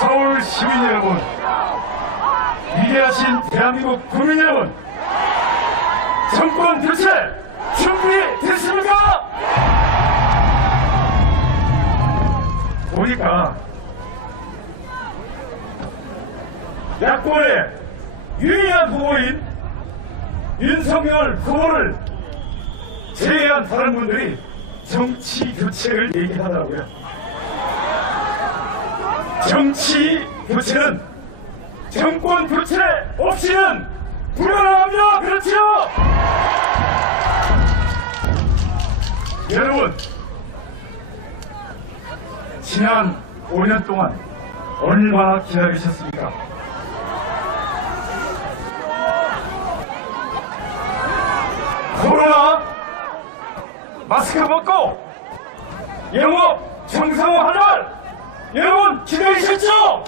서울 시민 여러분, 위대하신 대한민국 국민 여러분, 정권 교체 준비 됐습니까? 보니까 야권의 유일한 후보인 윤석열 후보를 제외한 다른 분들이 정치 교체를 얘기하더라고요. 정치 교체는 정권 교체 없이는 불가능합니다. 그렇죠? 여러분, 지난 5년 동안 얼마나 기다리셨습니까? 코로나 마스크 벗고 영업 정상화하는 날 여러분 기다리셨죠?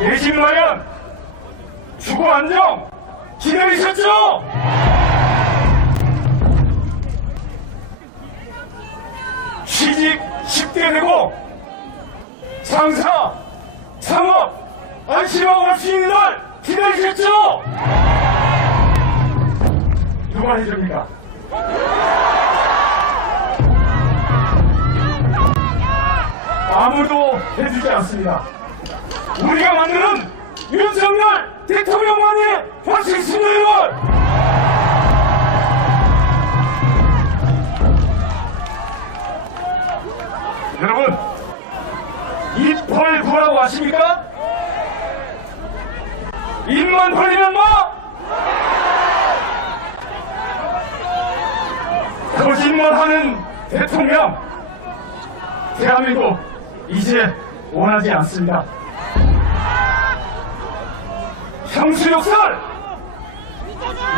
내집 마련 주거 안정 기다리셨죠? 취직 쉽게 되고 장사 창업 안심하고 할 수 있는 날 기다리셨죠? 누가 해줍니까? 아무도 해주지 않습니다. 우리가 만드는 윤석열 수 있습니다, 여러분! 여러분, 입벌 구라고 아십니까? 입만 벌리면 뭐? 거짓말하는 대통령 대한민국 이제 원하지 않습니다. 형수 욕설,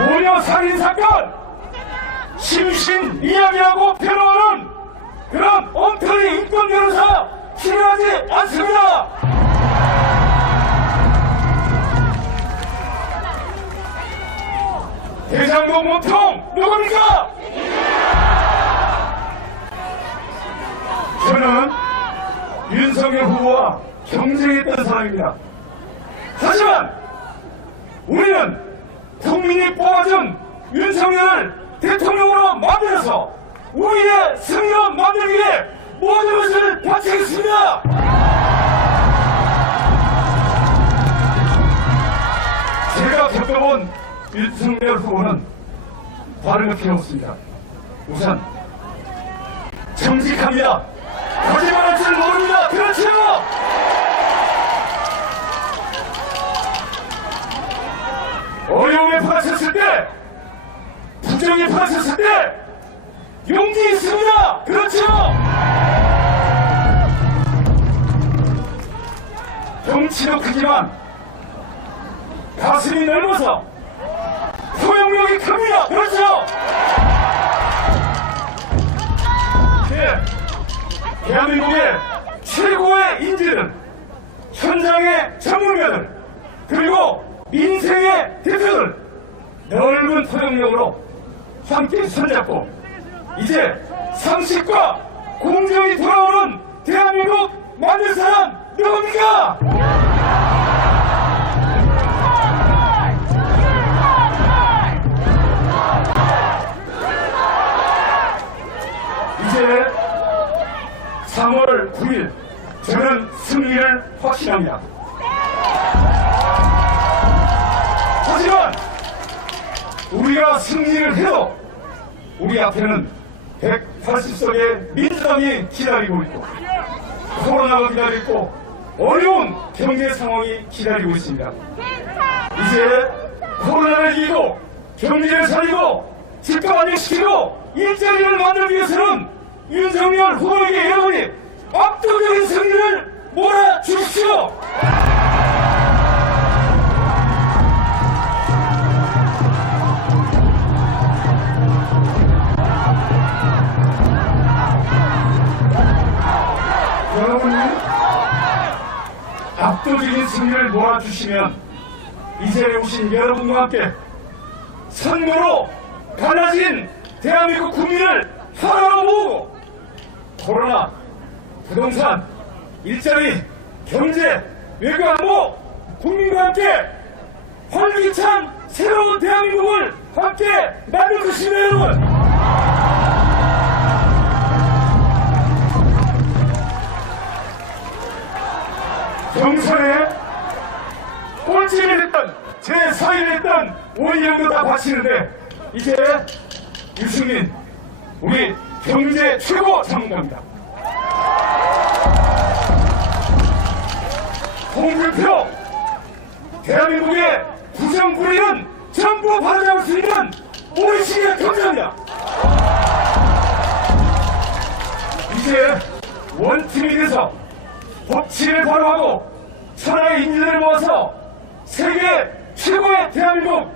모녀 살인 사건, 심신 이야기하고 괴로워하는 그런 엉터리 인권 변호사 필요하지 않습니다. 대장동 모통 누굽니까? 저는 윤석열 후보와 경쟁했던 사람입니다. 하지만 우리는 국민이 뽑아준 윤석열을 대통령으로 만들어서 우리의 승리로 만들기 위해 모든 것을 바치겠습니다. 제가 겪어본 윤석열 후보는 다른 것 필요 없습니다. 우선 정직합니다. 줄 모릅니다. 그렇죠? 어려움에 부딪혔을 때, 부정에 부딪혔을 때, 용기 있습니다. 그렇죠? 덩치도 크지만 가슴이 넓어서 소용력이 큽니다. 그렇죠? 예. 대한민국의 최고의 인재들, 현장의 전문가들, 그리고 민생의 대표들, 넓은 포용력으로 함께 손잡고 이제 상식과 공정이 돌아오는 대한민국 만들 사람 누굽니까? 확신합니다. 하지만 우리가 승리를 해도 우리 앞에는 180석의 민주당이 기다리고 있고 코로나가 기다리고 있고 어려운 경제 상황이 기다리고 있습니다. 이제 코로나를 이기고 경제를 살리고 집값 안정시키고 일자리를 만들기 위해서는 윤석열 후보에게 여러분이 압도적인 승리를 몰아 주십시오. 여러분이 압도적인 승리를 몰아주시면 이제 오신 여러분과 함께 선거로 갈라진 대한민국 국민을 하나로 모으고 코로나 부동산, 일자리, 경제, 외교 안보, 국민과 함께 활기찬 새로운 대한민국을 함께 만들 것입니다, 여러분! 경선에 꼴찌를 했던 제 사위를 했던 오이영도 다 바치는데 이제 유승민 우리 경제 최고 전문가입니다. 홍준표 대한민국의 부정부리는 전부 바로잡을 수 있는 우리 시기의 경제입니다. 이제 원팀이 돼서 법치를 바로하고 천하의 인재들을 모아서 세계 최고의 대한민국